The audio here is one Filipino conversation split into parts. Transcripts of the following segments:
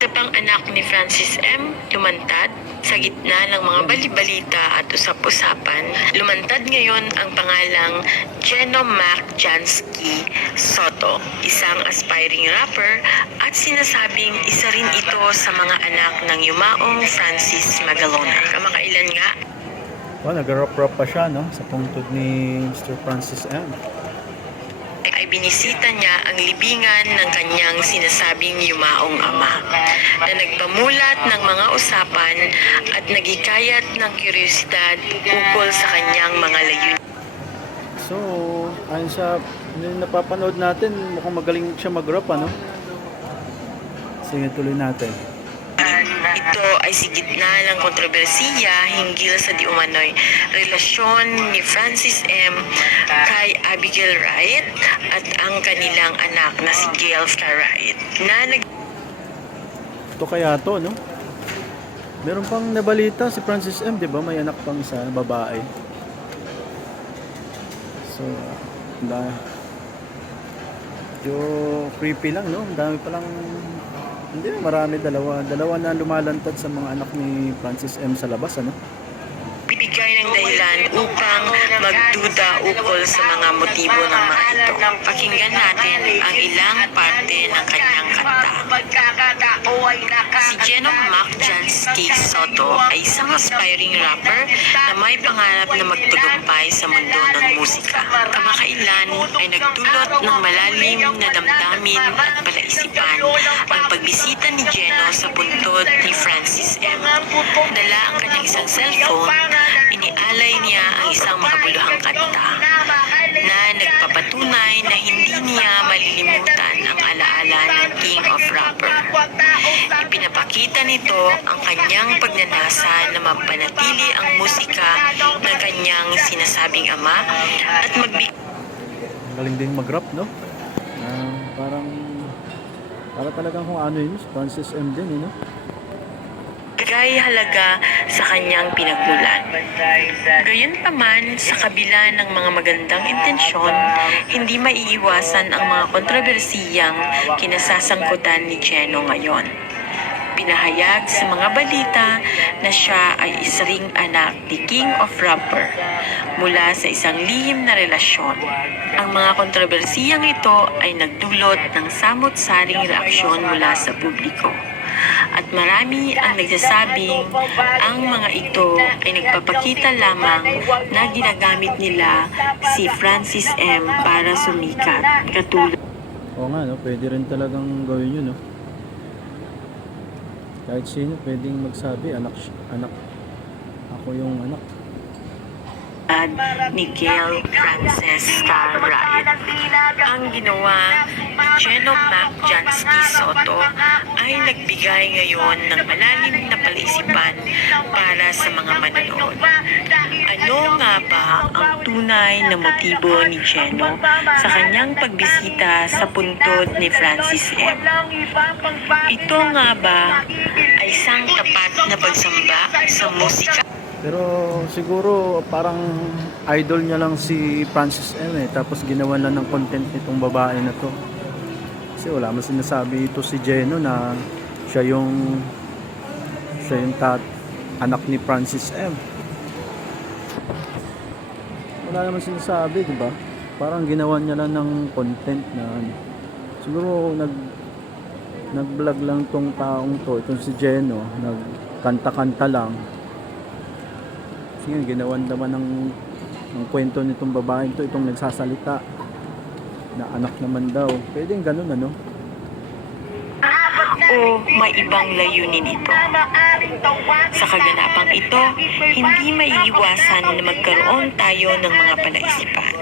Isa pang anak ni Francis M. lumantad sa gitna ng mga balibalita at usap-usapan. Lumantad ngayon ang pangalang Geno Mac Jansky Soto, isang aspiring rapper at sinasabing isa rin ito sa mga anak ng yumaong Francis Magalona. Kamakailan nga Oh, nag-rap-rap pa siya, no? Sa pungtod ni Mr. Francis M. binisita niya ang libingan ng kanyang sinasabing yumaong ama na nagpamulat ng mga usapan at nagikayat ng kuryosidad ukol sa kanyang mga layunin. So, ayon sa napapanood natin, mukhang magaling siya mag-rap, ano? Sige, tuloy natin. Ito ay si gitna ng kontrobersiya hinggil sa di umano'y relasyon ni Francis M. kay Abigail Wright at ang kanilang anak na si Gail Wright na nag Ito kaya to, no? Meron pang nabalita si Francis M, di ba? May anak pang isa, babae. So, da Medyo creepy lang, no? Ang dami palang hindi marami dalawa dalawa na lumalantad sa mga anak ni Francis M sa labas ano bibigay ng dahilan upang magduda ukol sa mga motibo ng mga ito. Pakinggan natin ang ilang parte ng kanyang kanta. Si Geno Jansky Soto ay isang aspiring rapper na may pangarap na magtagumpay sa mundo ng musika. Kamakailan ay nagdulot ng malalim na damdamin at palaisipan ang pagbisita ni Geno sa puntod ni Francis M. Dala ang kanyang isang cellphone, inialay niya ang isang makabuluhang kanta na nagpapatunay na hindi niya Ipinapakita nito ang kanyang pagnanasa na mapanatili ang musika ng kanyang sinasabing ama at magbigay galing din mag-rap no Ah, parang para talagang kung ano yun Francis M din eh, no halaga sa kanyang pinagmulan. Gayunpaman, sa kabila ng mga magandang intensyon, hindi maiiwasan ang mga kontrobersiyang kinasasangkutan ni Geno ngayon. Pinahayag sa mga balita na siya ay isa ring anak ni King of Rapper mula sa isang lihim na relasyon. Ang mga kontrobersiyang ito ay nagdulot ng samot-saring reaksyon mula sa publiko. At marami ang nagsasabing ang mga ito ay nagpapakita lamang na ginagamit nila si Francis M. para sumikat. Katulad Oo nga no pwede rin talagang gawin yun no kahit sino pwedeng magsabi anak anak. Ako yung anak ni Gail Francesca Wright. Ang ginawa ni Geno Mac Jansky Soto ay nagbigay ngayon ng malalim na palaisipan para sa mga manonood. Ano nga ba ang tunay na motibo ni Geno sa kanyang pagbisita sa puntod ni Francis M? Ito nga ba ay isang tapat na pagsamba sa musika Pero siguro parang idol niya lang si Francis M eh. Tapos ginawa lang ng content nitong babae na to. Kasi wala man sinasabi ito si Jeno na siya yung siya yung tat, anak ni Francis M. Wala naman sinasabi, di ba? Parang ginawa niya lang ng content na ano. siguro nag nag-vlog lang tong taong to, itong si Jeno, nagkanta-kanta lang. Sige, ginawan naman ng, ng kwento nitong babaeng to, itong nagsasalita na anak naman daw. Pwedeng ganun ano? O may ibang layunin ito. Sa kaganapang ito, hindi maiiwasan na magkaroon tayo ng mga palaisipan.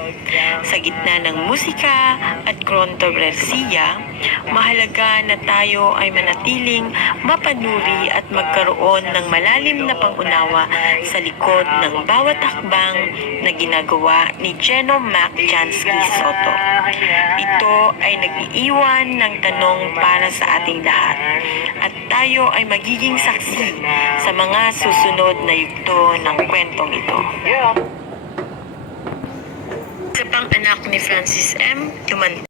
Sa gitna ng musika at kontrobersiya, mahalaga na tayo ay manatiling mapanuri at magkaroon ng malalim na pangunawa sa likod ng bawat hakbang na ginagawa ni Geno Mac Jansky Soto. Ito ay nag-iiwan ng tanong para sa ating lahat at tayo ay magiging saksi sa mga susunod na yugto ng kwentong ito. Isa pang anak ni Francis M. Lumantad